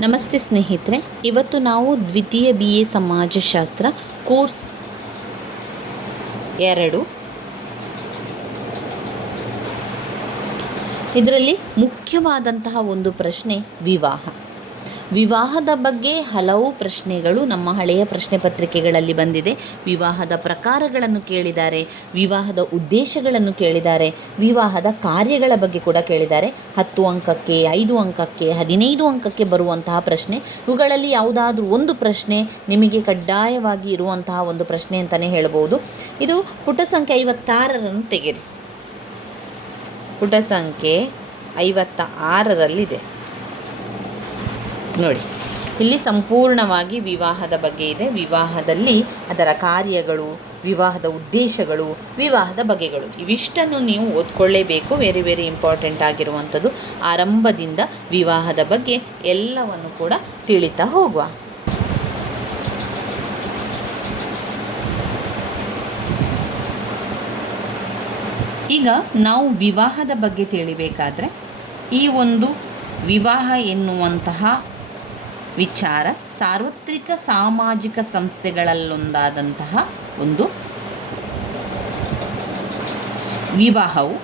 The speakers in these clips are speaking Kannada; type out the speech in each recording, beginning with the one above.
ನಮಸ್ತೆ ಸ್ನೇಹಿತರೆ, ಇವತ್ತು ನಾವು ದ್ವಿತೀಯ BA ಸಮಾಜಶಾಸ್ತ್ರ ಕೋರ್ಸ್ 2 ಇದರಲ್ಲಿ ಮುಖ್ಯವಾದಂತಹ ಒಂದು ಪ್ರಶ್ನೆ ವಿವಾಹದ ಬಗ್ಗೆ ಹಲವು ಪ್ರಶ್ನೆಗಳು ನಮ್ಮ ಹಳೆಯ ಪ್ರಶ್ನೆ ಪತ್ರಿಕೆಗಳಲ್ಲಿ ಬಂದಿದೆ. ವಿವಾಹದ ಪ್ರಕಾರಗಳನ್ನು ಕೇಳಿದ್ದಾರೆ, ವಿವಾಹದ ಉದ್ದೇಶಗಳನ್ನು ಕೇಳಿದ್ದಾರೆ, ವಿವಾಹದ ಕಾರ್ಯಗಳ ಬಗ್ಗೆ ಕೂಡ ಕೇಳಿದ್ದಾರೆ. 10 ಅಂಕಕ್ಕೆ, 5 ಅಂಕಕ್ಕೆ, 15 ಅಂಕಕ್ಕೆ ಬರುವಂತಹ ಪ್ರಶ್ನೆ. ಇವುಗಳಲ್ಲಿ ಯಾವುದಾದ್ರೂ ಒಂದು ಪ್ರಶ್ನೆ ನಿಮಗೆ ಕಡ್ಡಾಯವಾಗಿ ಇರುವಂತಹ ಒಂದು ಪ್ರಶ್ನೆ ಅಂತಲೇ ಹೇಳ್ಬೋದು. ಇದು ಪುಟ ಸಂಖ್ಯೆ 56ರನ್ನು ತೆಗೆಯಿರಿ. ಪುಟ ಸಂಖ್ಯೆ 56ರಲ್ಲಿದೆ ನೋಡಿ. ಇಲ್ಲಿ ಸಂಪೂರ್ಣವಾಗಿ ವಿವಾಹದ ಬಗ್ಗೆ ಇದೆ. ವಿವಾಹದಲ್ಲಿ ಅದರ ಕಾರ್ಯಗಳು, ವಿವಾಹದ ಉದ್ದೇಶಗಳು, ವಿವಾಹದ ಬಗೆಗಳು, ಇವಿಷ್ಟನ್ನು ನೀವು ಓದ್ಕೊಳ್ಳೇಬೇಕು. ವೆರಿ ವೆರಿ ಇಂಪಾರ್ಟೆಂಟ್ ಆಗಿರುವಂಥದ್ದು. ಆರಂಭದಿಂದ ವಿವಾಹದ ಬಗ್ಗೆ ಎಲ್ಲವನ್ನು ಕೂಡ ತಿಳಿತಾ ಹೋಗುವ. ಈಗ ನಾವು ವಿವಾಹದ ಬಗ್ಗೆ ತಿಳಿಬೇಕಾದ್ರೆ ಈ ಒಂದು ವಿವಾಹ ಎನ್ನುವಂತಹ ವಿಚಾರ ಸಾರ್ವತ್ರಿಕ ಸಾಮಾಜಿಕ ಸಂಸ್ಥೆಗಳಲ್ಲೊಂದಾದಂತಹ ಒಂದು ವಿವಾಹವು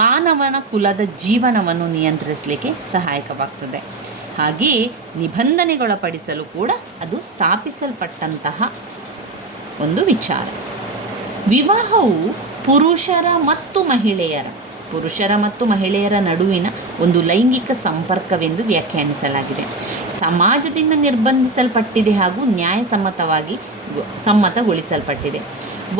ಮಾನವನ ಕುಲದ ಜೀವನವನ್ನು ನಿಯಂತ್ರಿಸಲಿಕ್ಕೆ ಸಹಾಯಕವಾಗ್ತದೆ. ಹಾಗೆಯೇ ನಿಬಂಧನೆಗೊಳಪಡಿಸಲು ಕೂಡ ಅದು ಸ್ಥಾಪಿಸಲ್ಪಟ್ಟಂತಹ ಒಂದು ವಿಚಾರ. ವಿವಾಹವು ಪುರುಷರ ಮತ್ತು ಮಹಿಳೆಯರ ನಡುವಿನ ಒಂದು ಲೈಂಗಿಕ ಸಂಪರ್ಕವೆಂದು ವ್ಯಾಖ್ಯಾನಿಸಲಾಗಿದೆ. ಸಮಾಜದಿಂದ ನಿರ್ಬಂಧಿಸಲ್ಪಟ್ಟಿದೆ ಹಾಗೂ ಸಮ್ಮತಗೊಳಿಸಲ್ಪಟ್ಟಿದೆ.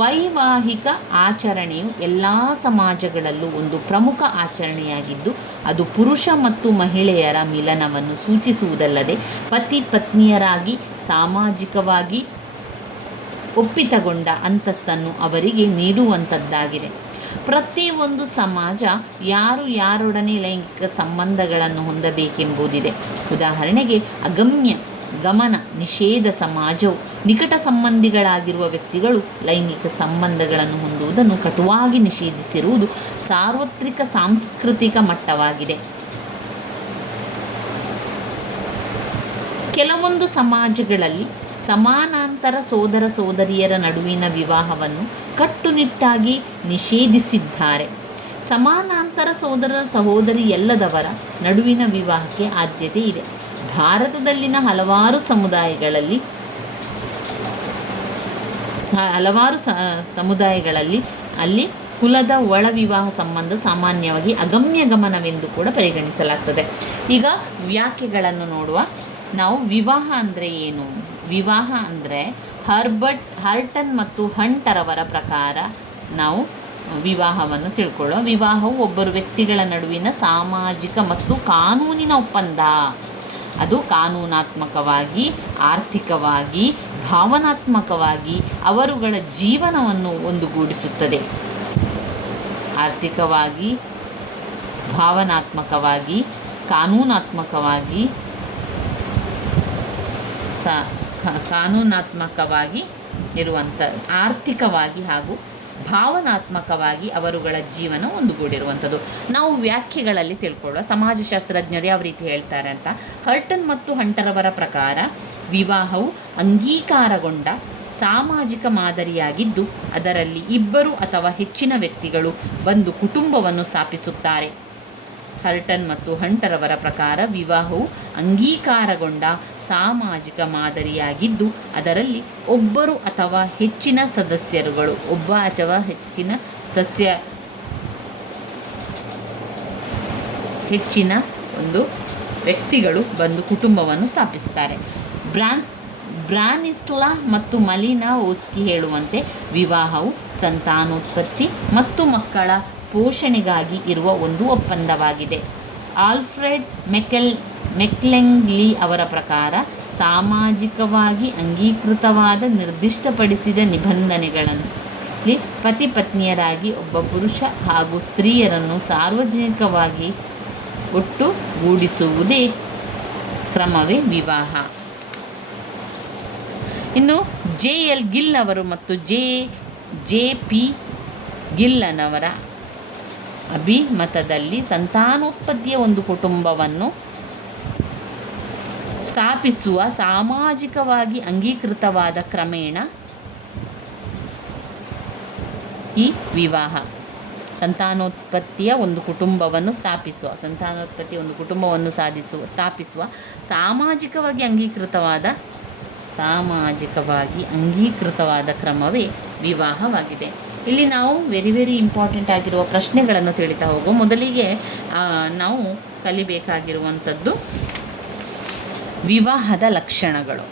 ವೈವಾಹಿಕ ಆಚರಣೆಯು ಎಲ್ಲ ಸಮಾಜಗಳಲ್ಲೂ ಒಂದು ಪ್ರಮುಖ ಆಚರಣೆಯಾಗಿದ್ದು ಅದು ಪುರುಷ ಮತ್ತು ಮಹಿಳೆಯರ ಮಿಲನವನ್ನು ಸೂಚಿಸುವುದಲ್ಲದೆ ಪತಿ ಪತ್ನಿಯರಾಗಿ ಸಾಮಾಜಿಕವಾಗಿ ಒಪ್ಪಿತಗೊಂಡ ಅಂತಸ್ತನ್ನು ಅವರಿಗೆ ನೀಡುವಂಥದ್ದಾಗಿದೆ. ಪ್ರತಿಯೊಂದು ಸಮಾಜ ಯಾರೊಡನೆ ಲೈಂಗಿಕ ಸಂಬಂಧಗಳನ್ನು ಹೊಂದಬೇಕೆಂಬುದಿದೆ. ಉದಾಹರಣೆಗೆ ಗಮನ ನಿಷೇಧ ಸಮಾಜವು ನಿಕಟ ಸಂಬಂಧಿಗಳಾಗಿರುವ ವ್ಯಕ್ತಿಗಳು ಲೈಂಗಿಕ ಸಂಬಂಧಗಳನ್ನು ಹೊಂದುವುದನ್ನು ಕಟುವಾಗಿ ನಿಷೇಧಿಸಿರುವುದು ಸಾರ್ವತ್ರಿಕ ಸಾಂಸ್ಕೃತಿಕ ಮಟ್ಟವಾಗಿದೆ. ಕೆಲವೊಂದು ಸಮಾಜಗಳಲ್ಲಿ ಸಮಾನಾಂತರ ಸೋದರ ಸೋದರಿಯರ ನಡುವಿನ ವಿವಾಹವನ್ನು ಕಟ್ಟುನಿಟ್ಟಾಗಿ ನಿಷೇಧಿಸಿದ್ದಾರೆ. ಸಮಾನಾಂತರ ಸೋದರ ಸಹೋದರಿಯಲ್ಲದವರ ನಡುವಿನ ವಿವಾಹಕ್ಕೆ ಆದ್ಯತೆ ಇದೆ. ಭಾರತದಲ್ಲಿನ ಹಲವಾರು ಸಮುದಾಯಗಳಲ್ಲಿ ಅಲ್ಲಿ ಕುಲದ ಒಳ ವಿವಾಹ ಸಂಬಂಧ ಸಾಮಾನ್ಯವಾಗಿ ಅಗಮ್ಯ ಗಮನವೆಂದು ಕೂಡ ಪರಿಗಣಿಸಲಾಗ್ತದೆ. ಈಗ ವ್ಯಾಖ್ಯೆಗಳನ್ನು ನೋಡುವ. ನಾವು ವಿವಾಹ ಅಂದರೆ ಏನು? ವಿವಾಹ ಅಂದರೆ ಹರ್ಟನ್ ಮತ್ತು ಹಂಟರ್ ಅವರ ಪ್ರಕಾರ ನಾವು ವಿವಾಹವನ್ನು ತಿಳ್ಕೊಳ್ಳೋ. ವಿವಾಹವು ಒಬ್ಬರು ವ್ಯಕ್ತಿಗಳ ನಡುವಿನ ಸಾಮಾಜಿಕ ಮತ್ತು ಕಾನೂನಿನ ಒಪ್ಪಂದ. ಅದು ಕಾನೂನಾತ್ಮಕವಾಗಿ, ಆರ್ಥಿಕವಾಗಿ, ಭಾವನಾತ್ಮಕವಾಗಿ ಅವರುಗಳ ಜೀವನವನ್ನು ಒಂದುಗೂಡಿಸುತ್ತದೆ. ಆರ್ಥಿಕವಾಗಿ, ಭಾವನಾತ್ಮಕವಾಗಿ, ಕಾನೂನಾತ್ಮಕವಾಗಿ ಇರುವಂಥ, ಆರ್ಥಿಕವಾಗಿ ಹಾಗೂ ಭಾವನಾತ್ಮಕವಾಗಿ ಅವರುಗಳ ಜೀವನ ಒಂದುಗೂಡಿರುವಂಥದ್ದು. ನಾವು ವ್ಯಾಖ್ಯೆಗಳಲ್ಲಿ ತಿಳ್ಕೊಳ್ಳುವ. ಸಮಾಜಶಾಸ್ತ್ರಜ್ಞರು ಯಾವ ರೀತಿ ಹೇಳ್ತಾರೆ ಅಂತ. ಹರ್ಟನ್ ಮತ್ತು ಹಂಟರ್ ಅವರ ಪ್ರಕಾರ ವಿವಾಹವು ಅಂಗೀಕಾರಗೊಂಡ ಸಾಮಾಜಿಕ ಮಾದರಿಯಾಗಿದ್ದು ಅದರಲ್ಲಿ 2 ಅಥವಾ ಹೆಚ್ಚಿನ ವ್ಯಕ್ತಿಗಳು ಒಂದು ಕುಟುಂಬವನ್ನು ಸ್ಥಾಪಿಸುತ್ತಾರೆ. ಹರ್ಟನ್ ಮತ್ತು ಹಂಟರ್ ಅವರ ಪ್ರಕಾರ ವಿವಾಹವು ಅಂಗೀಕಾರಗೊಂಡ ಸಾಮಾಜಿಕ ಮಾದರಿಯಾಗಿದ್ದು ಅದರಲ್ಲಿ ಒಬ್ಬರು ಅಥವಾ ಹೆಚ್ಚಿನ ಸದಸ್ಯರುಗಳು, ಹೆಚ್ಚಿನ ಒಂದು ವ್ಯಕ್ತಿಗಳು ಬಂದು ಕುಟುಂಬವನ್ನು ಸ್ಥಾಪಿಸ್ತಾರೆ. ಬ್ರಾನಿಸ್ಲಾ ಮತ್ತು ಮಲಿನೋವ್ಸ್ಕಿ ಹೇಳುವಂತೆ ವಿವಾಹವು ಸಂತಾನೋತ್ಪತ್ತಿ ಮತ್ತು ಮಕ್ಕಳ ಪೋಷಣೆಗಾಗಿ ಇರುವ ಒಂದು ಒಪ್ಪಂದವಾಗಿದೆ. ಆಲ್ಫ್ರೆಡ್ ಮೆಕ್ಲೆಂಗ್ಲಿ ಅವರ ಪ್ರಕಾರ ಸಾಮಾಜಿಕವಾಗಿ ಅಂಗೀಕೃತವಾದ ನಿರ್ದಿಷ್ಟಪಡಿಸಿದ ನಿಬಂಧನೆಗಳಲ್ಲಿ ಪತಿ ಪತ್ನಿಯರಾಗಿ ಒಬ್ಬ ಪುರುಷ ಹಾಗೂ ಸ್ತ್ರೀಯರನ್ನು ಸಾರ್ವಜನಿಕವಾಗಿ ಒಟ್ಟುಗೂಡಿಸುವುದೇ ಕ್ರಮವೇ ವಿವಾಹ. ಇನ್ನು JL ಗಿಲ್ ಅವರು ಮತ್ತು JP ಗಿಲ್ಲನವರ ಅಭಿಮತದಲ್ಲಿ ಸಂತಾನೋತ್ಪತ್ತಿಯ ಒಂದು ಕುಟುಂಬವನ್ನು ಸ್ಥಾಪಿಸುವ ಸಾಮಾಜಿಕವಾಗಿ ಅಂಗೀಕೃತವಾದ ಕ್ರಮೇಣ ಈ ವಿವಾಹ. ಸಂತಾನೋತ್ಪತ್ತಿಯ ಒಂದು ಕುಟುಂಬವನ್ನು ಸ್ಥಾಪಿಸುವ ಸಾಮಾಜಿಕವಾಗಿ ಅಂಗೀಕೃತವಾದ ಕ್ರಮವೇ ವಿವಾಹವಾಗಿದೆ. ಇಲ್ಲಿ ನಾವು ವೆರಿ ಇಂಪಾರ್ಟೆಂಟ್ ಆಗಿರುವ ಪ್ರಶ್ನೆಗಳನ್ನು ತಿಳಿತಾ ಹೋಗೋ ಮೊದಲಿಗೆ ನಾವು ಕಲಿಬೇಕಾಗಿರುವಂಥದ್ದು ವಿವಾಹದ ಲಕ್ಷಣಗಳು.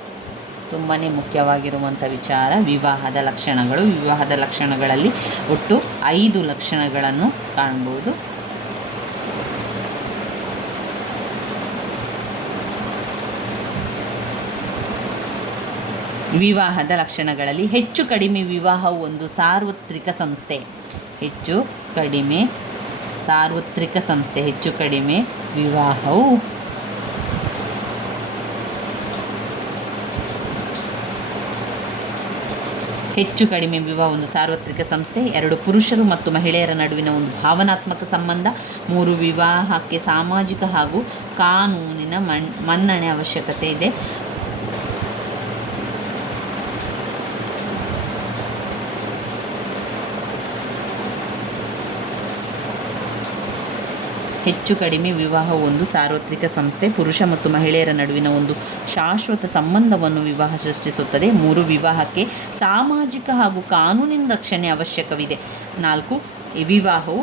ತುಂಬಾ ಮುಖ್ಯವಾಗಿರುವಂಥ ವಿಚಾರ ವಿವಾಹದ ಲಕ್ಷಣಗಳು. ವಿವಾಹದ ಲಕ್ಷಣಗಳಲ್ಲಿ ಒಟ್ಟು 5 ಲಕ್ಷಣಗಳನ್ನು ಕಾಣ್ಬೋದು. ವಿವಾಹದ ಲಕ್ಷಣಗಳಲ್ಲಿ ಹೆಚ್ಚು ಕಡಿಮೆ ವಿವಾಹವು ಒಂದು ಸಾರ್ವತ್ರಿಕ ಸಂಸ್ಥೆ. ಹೆಚ್ಚು ಕಡಿಮೆ ವಿವಾಹವು ಒಂದು ಸಾರ್ವತ್ರಿಕ ಸಂಸ್ಥೆ. 2 ಪುರುಷರು ಮತ್ತು ಮಹಿಳೆಯರ ನಡುವಿನ ಒಂದು ಭಾವನಾತ್ಮಕ ಸಂಬಂಧ. 3 ವಿವಾಹಕ್ಕೆ ಸಾಮಾಜಿಕ ಹಾಗೂ ಕಾನೂನಿನ ಮನ್ನಣೆ ಅವಶ್ಯಕತೆ ಇದೆ. ಹೆಚ್ಚು ಕಡಿಮೆ ವಿವಾಹವು ಒಂದು ಸಾರ್ವತ್ರಿಕ ಸಂಸ್ಥೆ. ಪುರುಷ ಮತ್ತು ಮಹಿಳೆಯರ ನಡುವಿನ ಒಂದು ಶಾಶ್ವತ ಸಂಬಂಧವನ್ನು ವಿವಾಹ ಸೃಷ್ಟಿಸುತ್ತದೆ. 3 ವಿವಾಹಕ್ಕೆ ಸಾಮಾಜಿಕ ಹಾಗೂ ಕಾನೂನಿನ ರಕ್ಷಣೆ ಅವಶ್ಯಕವಿದೆ. 4 ವಿವಾಹವು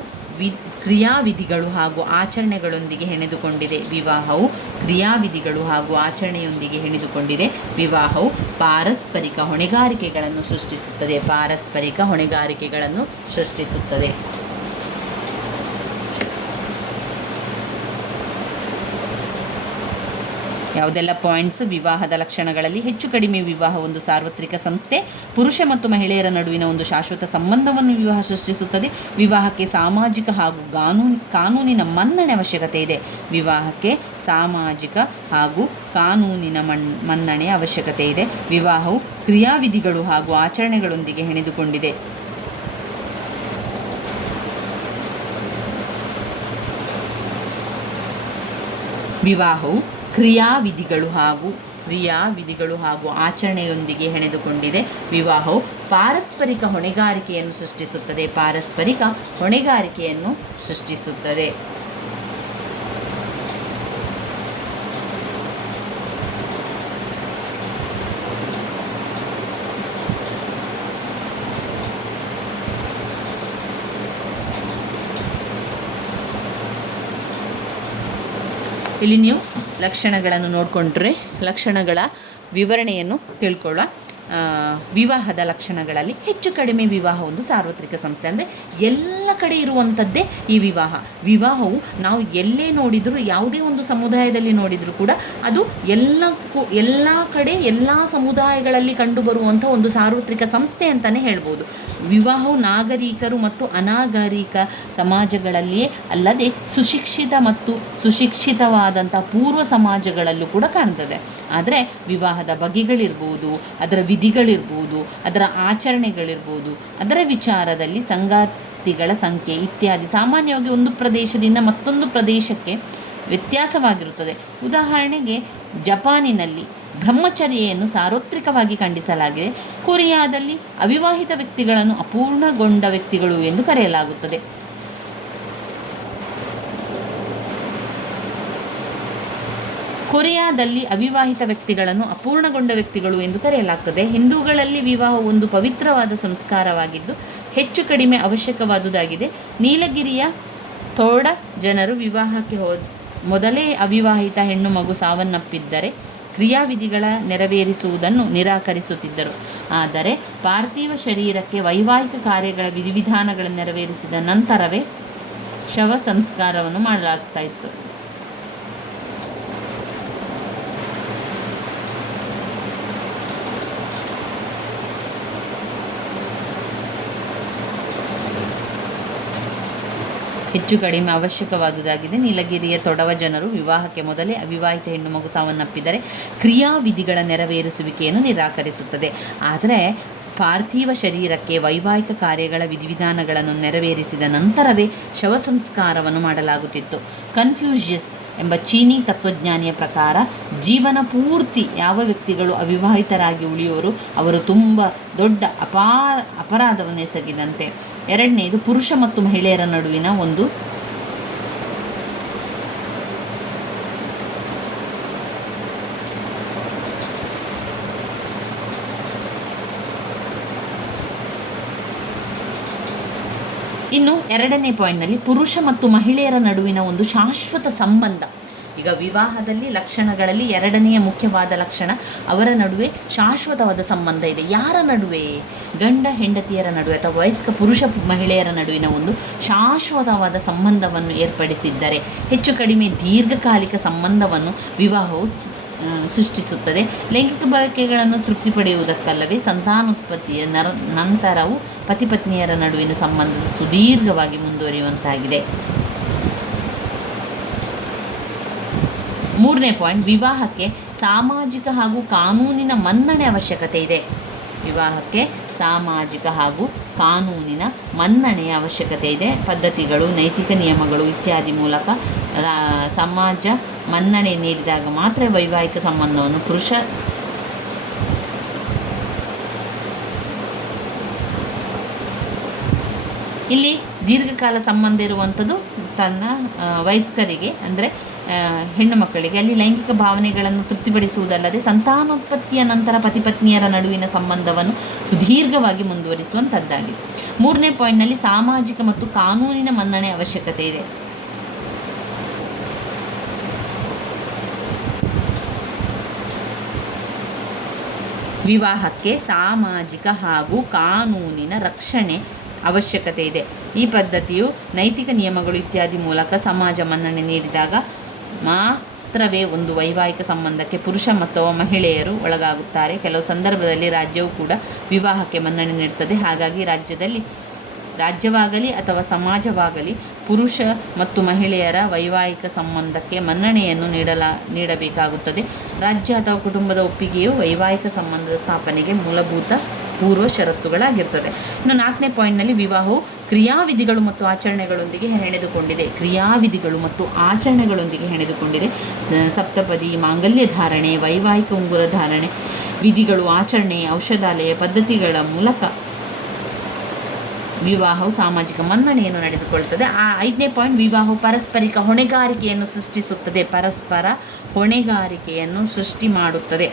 ಕ್ರಿಯಾವಿಧಿಗಳು ಹಾಗೂ ಆಚರಣೆಗಳೊಂದಿಗೆ ಹೆಣೆದುಕೊಂಡಿದೆ. ವಿವಾಹವು ಪಾರಸ್ಪರಿಕ ಹೊಣೆಗಾರಿಕೆಗಳನ್ನು ಸೃಷ್ಟಿಸುತ್ತದೆ. ಯಾವುದೆಲ್ಲ ಪಾಯಿಂಟ್ಸು? ವಿವಾಹದ ಲಕ್ಷಣಗಳಲ್ಲಿ ಹೆಚ್ಚು ಕಡಿಮೆ ವಿವಾಹ ಒಂದು ಸಾರ್ವತ್ರಿಕ ಸಂಸ್ಥೆ. ಪುರುಷ ಮತ್ತು ಮಹಿಳೆಯರ ನಡುವಿನ ಒಂದು ಶಾಶ್ವತ ಸಂಬಂಧವನ್ನು ವಿವಾಹ ಸೃಷ್ಟಿಸುತ್ತದೆ. ವಿವಾಹಕ್ಕೆ ಸಾಮಾಜಿಕ ಹಾಗೂ ಕಾನೂನಿನ ಮನ್ನಣೆ ಅವಶ್ಯಕತೆ ಇದೆ. ವಿವಾಹವು ಕ್ರಿಯಾವಿಧಿಗಳು ಹಾಗೂ ಆಚರಣೆಗಳೊಂದಿಗೆ ಹೆಣೆದುಕೊಂಡಿದೆ. ವಿವಾಹವು ಪಾರಸ್ಪರಿಕ ಹೊಣೆಗಾರಿಕೆಯನ್ನು ಸೃಷ್ಟಿಸುತ್ತದೆ. ಇಲ್ಲಿ ನೀವು ಲಕ್ಷಣಗಳನ್ನು ನೋಡಿಕೊಂಡ್ರೆ ಲಕ್ಷಣಗಳ ವಿವರಣೆಯನ್ನು ತಿಳ್ಕೊಳ್ಳೋ. ವಿವಾಹದ ಲಕ್ಷಣಗಳಲ್ಲಿ ಹೆಚ್ಚು ಕಡಿಮೆ ವಿವಾಹ ಒಂದು ಸಾರ್ವತ್ರಿಕ ಸಂಸ್ಥೆ ಅಂದರೆ ಎಲ್ಲ ಕಡೆ ಇರುವಂಥದ್ದೇ ಈ ವಿವಾಹವು ನಾವು ಎಲ್ಲೇ ನೋಡಿದರೂ ಯಾವುದೇ ಒಂದು ಸಮುದಾಯದಲ್ಲಿ ನೋಡಿದರೂ ಕೂಡ ಅದು ಎಲ್ಲ ಕಡೆ ಎಲ್ಲ ಸಮುದಾಯಗಳಲ್ಲಿ ಕಂಡುಬರುವಂಥ ಒಂದು ಸಾರ್ವತ್ರಿಕ ಸಂಸ್ಥೆ ಅಂತಲೇ ಹೇಳ್ಬೋದು. ವಿವಾಹವು ನಾಗರಿಕರು ಮತ್ತು ಅನಾಗರಿಕ ಸಮಾಜಗಳಲ್ಲಿಯೇ ಅಲ್ಲದೆ ಸುಶಿಕ್ಷಿತ ಮತ್ತು ಸುಶಿಕ್ಷಿತವಾದಂಥ ಪೂರ್ವ ಸಮಾಜಗಳಲ್ಲೂ ಕೂಡ ಕಾಣ್ತದೆ. ಆದರೆ ವಿವಾಹದ ಬಗೆಗಳಿರ್ಬೋದು, ಅದರ ವಿಧಿಗಳಿರ್ಬೋದು, ಅದರ ಆಚರಣೆಗಳಿರ್ಬೋದು, ಅದರ ವಿಚಾರದಲ್ಲಿ ಸಂಗಾತಿಗಳ ಸಂಖ್ಯೆ ಇತ್ಯಾದಿ ಸಾಮಾನ್ಯವಾಗಿ ಒಂದು ಪ್ರದೇಶದಿಂದ ಮತ್ತೊಂದು ಪ್ರದೇಶಕ್ಕೆ ವ್ಯತ್ಯಾಸವಾಗಿರುತ್ತದೆ. ಉದಾಹರಣೆಗೆ ಜಪಾನಿನಲ್ಲಿ ಬ್ರಹ್ಮಚರ್ಯೆಯನ್ನು ಸಾರ್ವತ್ರಿಕವಾಗಿ ಖಂಡಿಸಲಾಗಿದೆ. ಕೊರಿಯಾದಲ್ಲಿ ಅವಿವಾಹಿತ ವ್ಯಕ್ತಿಗಳನ್ನು ಅಪೂರ್ಣಗೊಂಡ ವ್ಯಕ್ತಿಗಳು ಎಂದು ಕರೆಯಲಾಗುತ್ತದೆ. ಹಿಂದೂಗಳಲ್ಲಿ ವಿವಾಹ ಒಂದು ಪವಿತ್ರವಾದ ಸಂಸ್ಕಾರವಾಗಿದ್ದು ಹೆಚ್ಚು ಕಡಿಮೆ ಅವಶ್ಯಕವಾದುದಾಗಿದೆ. ನೀಲಗಿರಿಯ ಥೋಡ ಜನರು ವಿವಾಹಕ್ಕೆ ಮೊದಲೇ ಅವಿವಾಹಿತ ಹೆಣ್ಣು ಮಗು ಸಾವನ್ನಪ್ಪಿದ್ದರೆ ಕ್ರಿಯಾವಿಧಿಗಳ ನೆರವೇರಿಸುವುದನ್ನು ನಿರಾಕರಿಸುತ್ತಿದ್ದರು. ಆದರೆ ಪಾರ್ಥಿವ ಶರೀರಕ್ಕೆ ವೈವಾಹಿಕ ಕಾರ್ಯಗಳ ವಿಧಿವಿಧಾನಗಳನ್ನು ನೆರವೇರಿಸಿದ ನಂತರವೇ ಶವ ಸಂಸ್ಕಾರವನ್ನು ಮಾಡಲಾಗ್ತಾ ಇತ್ತು. ಹೆಚ್ಚು ಕಡಿಮೆ ಅವಶ್ಯಕವಾದುದಾಗಿದೆ. ನೀಲಗಿರಿಯ ತೊಡವ ಜನರು ವಿವಾಹಕ್ಕೆ ಮೊದಲೇ ಅವಿವಾಹಿತ ಹೆಣ್ಣು ಮಗು ಸಾವನ್ನಪ್ಪಿದರೆ ಕ್ರಿಯಾವಿಧಿಗಳ ನೆರವೇರಿಸುವಿಕೆಯನ್ನು ನಿರಾಕರಿಸುತ್ತದೆ. ಆದರೆ ಪಾರ್ಥಿವ ಶರೀರಕ್ಕೆ ವೈವಾಹಿಕ ಕಾರ್ಯಗಳ ವಿಧಿವಿಧಾನಗಳನ್ನು ನೆರವೇರಿಸಿದ ನಂತರವೇ ಶವ ಸಂಸ್ಕಾರವನ್ನು ಮಾಡಲಾಗುತ್ತಿತ್ತು. ಕನ್ಫ್ಯೂಷಿಯಸ್ ಎಂಬ ಚೀನಿ ತತ್ವಜ್ಞಾನಿಯ ಪ್ರಕಾರ ಜೀವನ ಪೂರ್ತಿ ಯಾವ ವ್ಯಕ್ತಿಗಳು ಅವಿವಾಹಿತರಾಗಿ ಉಳಿಯೋರು ಅವರು ತುಂಬ ದೊಡ್ಡ ಅಪರಾಧವನ್ನು ಎಸಗಿದಂತೆ. ಎರಡನೆಯದು, ಪುರುಷ ಮತ್ತು ಮಹಿಳೆಯರ ನಡುವಿನ ಒಂದು ಇನ್ನು ಎರಡನೇ ಪಾಯಿಂಟ್ನಲ್ಲಿ ಪುರುಷ ಮತ್ತು ಮಹಿಳೆಯರ ನಡುವಿನ ಒಂದು ಶಾಶ್ವತ ಸಂಬಂಧ. ಈಗ ವಿವಾಹದಲ್ಲಿ ಲಕ್ಷಣಗಳಲ್ಲಿ ಎರಡನೆಯ ಮುಖ್ಯವಾದ ಲಕ್ಷಣ, ಅವರ ನಡುವೆ ಶಾಶ್ವತವಾದ ಸಂಬಂಧ ಇದೆ. ಯಾರ ನಡುವೆ? ಗಂಡ ಹೆಂಡತಿಯರ ನಡುವೆ ಅಥವಾ ವಯಸ್ಕ ಪುರುಷ ಮಹಿಳೆಯರ ನಡುವಿನ ಒಂದು ಶಾಶ್ವತವಾದ ಸಂಬಂಧವನ್ನು ಏರ್ಪಡಿಸಿದ್ದರೆ ಹೆಚ್ಚು ಕಡಿಮೆ ದೀರ್ಘಕಾಲಿಕ ಸಂಬಂಧವನ್ನು ವಿವಾಹವು ಸೃಷ್ಟಿಸುತ್ತದೆ. ಲೈಂಗಿಕ ಬಯಕೆಗಳನ್ನು ತೃಪ್ತಿಪಡೆಯುವುದಕ್ಕಲ್ಲದೆ ಸಂತಾನೋತ್ಪತ್ತಿಯ ನಂತರವೂ ಪತಿ ಪತ್ನಿಯರ ನಡುವಿನ ಸಂಬಂಧ ಸುದೀರ್ಘವಾಗಿ ಮುಂದುವರಿಯುವಂತಾಗಿದೆ. ಮೂರನೇ ಪಾಯಿಂಟ್, ವಿವಾಹಕ್ಕೆ ಸಾಮಾಜಿಕ ಹಾಗೂ ಕಾನೂನಿನ ಮನ್ನಣೆ ಅವಶ್ಯಕತೆ ಇದೆ. ವಿವಾಹಕ್ಕೆ ಸಾಮಾಜಿಕ ಹಾಗೂ ಕಾನೂನಿನ ಮನ್ನಣೆಯ ಅವಶ್ಯಕತೆ ಇದೆ. ಪದ್ಧತಿಗಳು, ನೈತಿಕ ನಿಯಮಗಳು ಇತ್ಯಾದಿ ಮೂಲಕ ಸಮಾಜ ಮನ್ನಣೆ ನೀಡಿದಾಗ ಮಾತ್ರ ವೈವಾಹಿಕ ಸಂಬಂಧವನ್ನು ಇಲ್ಲಿ ದೀರ್ಘಕಾಲ ಸಂಬಂಧ ಇರುವಂಥದ್ದು ತನ್ನ ವಯಸ್ಕರಿಗೆ ಅಂದರೆ ಹೆಣ್ಣು ಮಕ್ಕಳಿಗೆ ಅಲ್ಲಿ ಲೈಂಗಿಕ ಭಾವನೆಗಳನ್ನು ತೃಪ್ತಿಪಡಿಸುವುದಲ್ಲದೆ ಸಂತಾನೋತ್ಪತ್ತಿಯ ನಂತರ ಪತಿ ಪತ್ನಿಯರ ನಡುವಿನ ಸಂಬಂಧವನ್ನು ಸುದೀರ್ಘವಾಗಿ ಮುಂದುವರಿಸುವಂಥದ್ದಾಗಿದೆ. ಮೂರನೇ ಪಾಯಿಂಟ್ನಲ್ಲಿ ಸಾಮಾಜಿಕ ಮತ್ತು ಕಾನೂನಿನ ಮನ್ನಣೆ ಅವಶ್ಯಕತೆ ಇದೆ. ವಿವಾಹಕ್ಕೆ ಸಾಮಾಜಿಕ ಹಾಗೂ ಕಾನೂನಿನ ರಕ್ಷಣೆ ಅವಶ್ಯಕತೆ ಇದೆ. ಈ ಪದ್ಧತಿಯು ನೈತಿಕ ನಿಯಮಗಳು ಇತ್ಯಾದಿ ಮೂಲಕ ಸಮಾಜ ಮನ್ನಣೆ ನೀಡಿದಾಗ ಮಾತ್ರವೇ ಒಂದು ವೈವಾಹಿಕ ಸಂಬಂಧಕ್ಕೆ ಪುರುಷ ಮತ್ತು ಮಹಿಳೆಯರು ಒಳಗಾಗುತ್ತಾರೆ. ಕೆಲವು ಸಂದರ್ಭದಲ್ಲಿ ರಾಜ್ಯವು ಕೂಡ ವಿವಾಹಕ್ಕೆ ಮನ್ನಣೆ ನೀಡುತ್ತದೆ. ಹಾಗಾಗಿ ರಾಜ್ಯವಾಗಲಿ ಅಥವಾ ಸಮಾಜವಾಗಲಿ ಪುರುಷ ಮತ್ತು ಮಹಿಳೆಯರ ವೈವಾಹಿಕ ಸಂಬಂಧಕ್ಕೆ ಮನ್ನಣೆಯನ್ನು ನೀಡಬೇಕಾಗುತ್ತದೆ. ರಾಜ್ಯ ಅಥವಾ ಕುಟುಂಬದ ಒಪ್ಪಿಗೆಯು ವೈವಾಹಿಕ ಸಂಬಂಧದ ಸ್ಥಾಪನೆಗೆ ಮೂಲಭೂತ ಪೂರ್ವ ಷರತ್ತುಗಳಾಗಿರ್ತದೆ. ಇನ್ನು ನಾಲ್ಕನೇ ಪಾಯಿಂಟ್ನಲ್ಲಿ ವಿವಾಹವು ಕ್ರಿಯಾವಿಧಿಗಳು ಮತ್ತು ಆಚರಣೆಗಳೊಂದಿಗೆ ಹೆಣೆದುಕೊಂಡಿದೆ. ಸಪ್ತಪದಿ, ಮಾಂಗಲ್ಯ ಧಾರಣೆ, ವೈವಾಹಿಕ ಉಂಗುರ ಧಾರಣೆ, ವಿಧಿಗಳು, ಆಚರಣೆ, ಔಷಧಾಲಯ ಪದ್ಧತಿಗಳ ಮೂಲಕ ವಿವಾಹವು ಸಾಮಾಜಿಕ ಮನ್ನಣೆಯನ್ನು ನಡೆದುಕೊಳ್ಳುತ್ತದೆ. ಐದನೇ ಪಾಯಿಂಟ್, ವಿವಾಹವು ಪರಸ್ಪರಿಕ ಹೊಣೆಗಾರಿಕೆಯನ್ನು ಸೃಷ್ಟಿ ಮಾಡುತ್ತದೆ.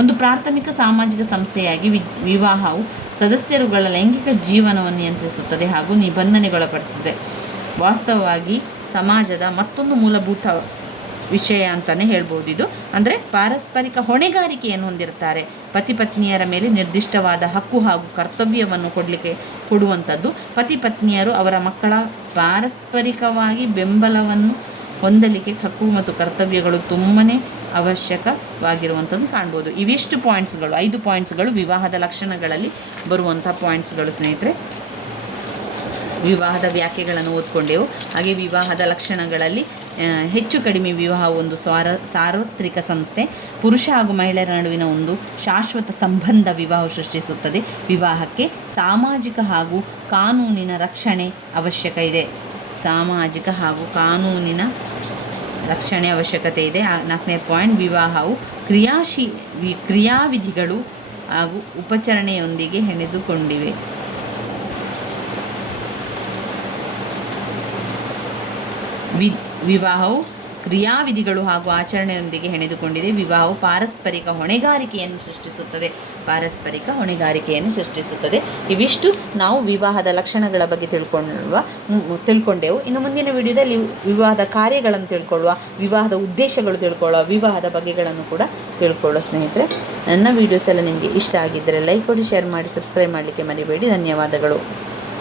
ಒಂದು ಪ್ರಾಥಮಿಕ ಸಾಮಾಜಿಕ ಸಂಸ್ಥೆಯಾಗಿ ವಿವಾಹವು ಸದಸ್ಯರುಗಳ ಲೈಂಗಿಕ ಜೀವನವನ್ನು ನಿಯಂತ್ರಿಸುತ್ತದೆ ಹಾಗೂ ನಿಬಂಧನೆಗೊಳಪಡುತ್ತದೆ. ವಾಸ್ತವವಾಗಿ ಸಮಾಜದ ಮತ್ತೊಂದು ಮೂಲಭೂತ ವಿಷಯ ಅಂತಲೇ ಹೇಳ್ಬೋದು ಇದು. ಅಂದರೆ ಪಾರಸ್ಪರಿಕ ಹೊಣೆಗಾರಿಕೆಯನ್ನು ಹೊಂದಿರುತ್ತಾರೆ. ಪತಿ ಪತ್ನಿಯರ ಮೇಲೆ ನಿರ್ದಿಷ್ಟವಾದ ಹಕ್ಕು ಹಾಗೂ ಕರ್ತವ್ಯವನ್ನು ಕೊಡುವಂಥದ್ದು. ಪತಿ ಪತ್ನಿಯರು ಅವರ ಮಕ್ಕಳ ಪಾರಸ್ಪರಿಕವಾಗಿ ಬೆಂಬಲವನ್ನು ಹೊಂದಲಿಕ್ಕೆ ಹಕ್ಕು ಮತ್ತು ಕರ್ತವ್ಯಗಳು ತುಂಬಾ ಅವಶ್ಯಕವಾಗಿರುವಂಥದ್ದು ಕಾಣ್ಬೋದು. ಇವಿಷ್ಟು ಪಾಯಿಂಟ್ಸ್ಗಳು, 5 ಪಾಯಿಂಟ್ಸ್ಗಳು ವಿವಾಹದ ಲಕ್ಷಣಗಳಲ್ಲಿ ಬರುವಂಥ ಪಾಯಿಂಟ್ಸ್ಗಳು ಸ್ನೇಹಿತರೆ. ವಿವಾಹದ ವ್ಯಾಖ್ಯೆಗಳನ್ನು ಓದ್ಕೊಂಡೆವು. ಹಾಗೆ ವಿವಾಹದ ಲಕ್ಷಣಗಳಲ್ಲಿ ಹೆಚ್ಚು ಕಡಿಮೆ ವಿವಾಹ ಒಂದು ಸಾರ್ವತ್ರಿಕ ಸಂಸ್ಥೆ. ಪುರುಷ ಹಾಗೂ ಮಹಿಳೆಯರ ನಡುವಿನ ಒಂದು ಶಾಶ್ವತ ಸಂಬಂಧ ವಿವಾಹ ಸೃಷ್ಟಿಸುತ್ತದೆ. ವಿವಾಹಕ್ಕೆ ಸಾಮಾಜಿಕ ಹಾಗೂ ಕಾನೂನಿನ ರಕ್ಷಣೆ ಅವಶ್ಯಕ ಇದೆ. ಸಾಮಾಜಿಕ ಹಾಗೂ ಕಾನೂನಿನ ರಕ್ಷಣೆ ಅವಶ್ಯಕತೆ ಇದೆ. 4ನೇ ಪಾಯಿಂಟ್, ವಿವಾಹವು ಕ್ರಿಯಾವಿಧಿಗಳು ಹಾಗೂ ಉಪಚರಣೆಯೊಂದಿಗೆ ಹೆಣೆದುಕೊಂಡಿವೆ. ವಿವಾಹವು ಕ್ರಿಯಾವಿಧಿಗಳು ಹಾಗೂ ಆಚರಣೆಯೊಂದಿಗೆ ಹೆಣೆದುಕೊಂಡಿದೆ. ವಿವಾಹವು ಪಾರಸ್ಪರಿಕ ಹೊಣೆಗಾರಿಕೆಯನ್ನು ಸೃಷ್ಟಿಸುತ್ತದೆ. ಇವಿಷ್ಟು ನಾವು ವಿವಾಹದ ಲಕ್ಷಣಗಳ ಬಗ್ಗೆ ತಿಳ್ಕೊಂಡೆವು. ಇನ್ನು ಮುಂದಿನ ವಿಡಿಯೋದಲ್ಲಿ ವಿವಾಹದ ಕಾರ್ಯಗಳನ್ನು ತಿಳ್ಕೊಳ್ಳುವ, ವಿವಾಹದ ಉದ್ದೇಶಗಳು ತಿಳ್ಕೊಳ್ಳುವ, ವಿವಾಹದ ಬಗೆಗಳನ್ನು ಕೂಡ ತಿಳ್ಕೊಳ್ಳುವ ಸ್ನೇಹಿತರೆ. ನನ್ನ ವಿಡಿಯೋಸ್ ಎಲ್ಲ ನಿಮಗೆ ಇಷ್ಟ ಆಗಿದ್ದರೆ ಲೈಕ್ ಕೊಡಿ, ಶೇರ್ ಮಾಡಿ, ಸಬ್ಸ್ಕ್ರೈಬ್ ಮಾಡಲಿಕ್ಕೆ ಮರಿಬೇಡಿ. ಧನ್ಯವಾದಗಳು.